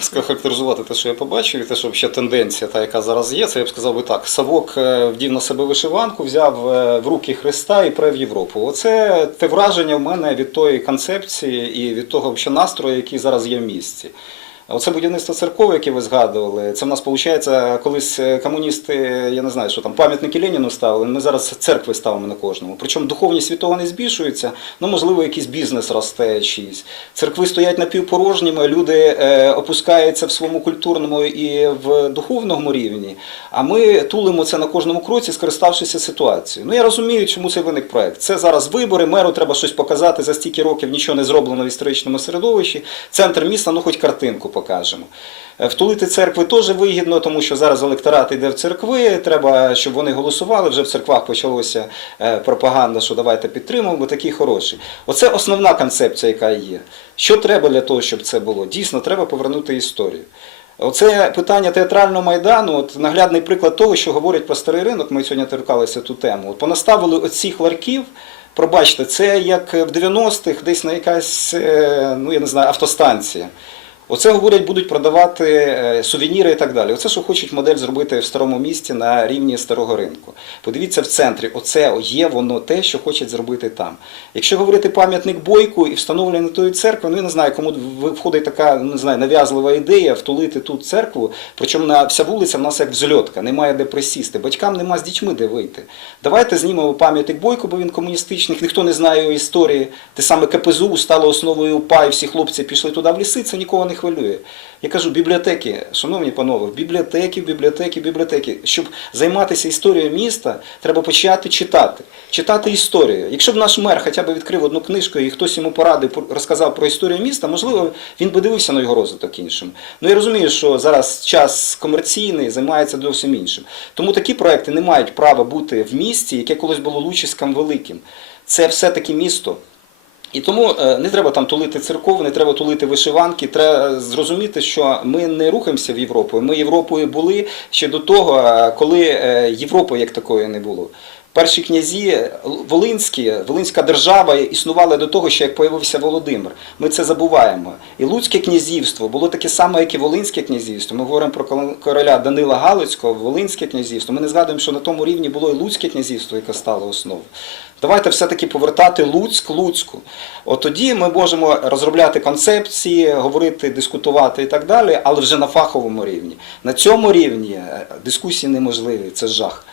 схарактеризувати те, що я побачив, і те, що ще тенденція, та яка зараз є, це я б сказав би так. Савок е, вдів на себе вишиванку, взяв е, в руки Христа і прев Європу. Оце те враження в мене від тої концепції і від того що настрою, який зараз є в місті. Оце будівництво церков, яке ви згадували, це в нас виходить, колись комуністи, я не знаю, що там пам'ятники Леніну ставили. Ми зараз церкви ставимо на кожному. Причому духовність від не збільшується, ну можливо, якийсь бізнес росте чийсь. Церкви стоять напівпорожніми, люди е, опускаються в своєму культурному і в духовному рівні. А ми тулимо це на кожному кроці, скориставшися ситуацією. Ну я розумію, чому цей виник проект. Це зараз вибори, меру треба щось показати. За стільки років нічого не зроблено в історичному середовищі. Центр міста, ну хоч картинку покажемо. Е, Втулити церкви теж вигідно, тому що зараз електорат йде в церкви. Треба, щоб вони голосували. Вже в церквах почалося е, пропаганда, що давайте підтримуємо, бо такі хороші. Оце основна концепція, яка є. Що треба для того, щоб це було? Дійсно, треба повернути історію. Оце питання театрального майдану, от наглядний приклад того, що говорять про старий ринок. Ми сьогодні торкалися ту тему. От понаставили оцих ларків. Пробачте, це як в 90-х, десь на якась, е, ну я не знаю, автостанція. Оце говорять, будуть продавати е, сувеніри і так далі. Оце, що хочуть модель зробити в старому місті на рівні старого ринку. Подивіться в центрі, оце є воно те, що хочуть зробити там. Якщо говорити пам'ятник бойку і встановлення тої церкви, ну я не знаю, кому входить така не знаю, нав'язлива ідея втулити тут церкву. Причому на вся вулиця в нас як взльотка, немає де присісти. Батькам нема з дітьми де вийти. Давайте знімемо пам'ятник бойку, бо він комуністичний, ніхто не знає його історії. Те саме КПЗУ стало основою УПА, і всі хлопці пішли туди в ліси, це нікого не хвилює. Я кажу, бібліотеки, шановні панове, бібліотеки, бібліотеки, бібліотеки. Щоб займатися історією міста, треба почати читати. Читати історію. Якщо б наш мер хоча б відкрив одну книжку і хтось йому порадив, розказав про історію міста, можливо, він би дивився на його розвиток іншим. Ну я розумію, що зараз час комерційний займається зовсім іншим. Тому такі проекти не мають права бути в місті, яке колись було Лучиськом великим. Це все-таки місто. І тому е, не треба там тулити церков, не треба тулити вишиванки. Треба зрозуміти, що ми не рухаємося в Європу. Ми Європою були ще до того, е, коли е, Європи як такої не було. Перші князі Волинські, Волинська держава існувала до того, що як появився Володимир. Ми це забуваємо. І Луцьке князівство було таке саме, як і Волинське князівство. Ми говоримо про короля Данила Галицького, Волинське князівство. Ми не згадуємо, що на тому рівні було і Луцьке князівство, яке стало основою. Давайте все-таки повертати Луцьк Луцьку. От тоді ми можемо розробляти концепції, говорити, дискутувати і так далі, але вже на фаховому рівні. На цьому рівні е, дискусії неможливі, це жах.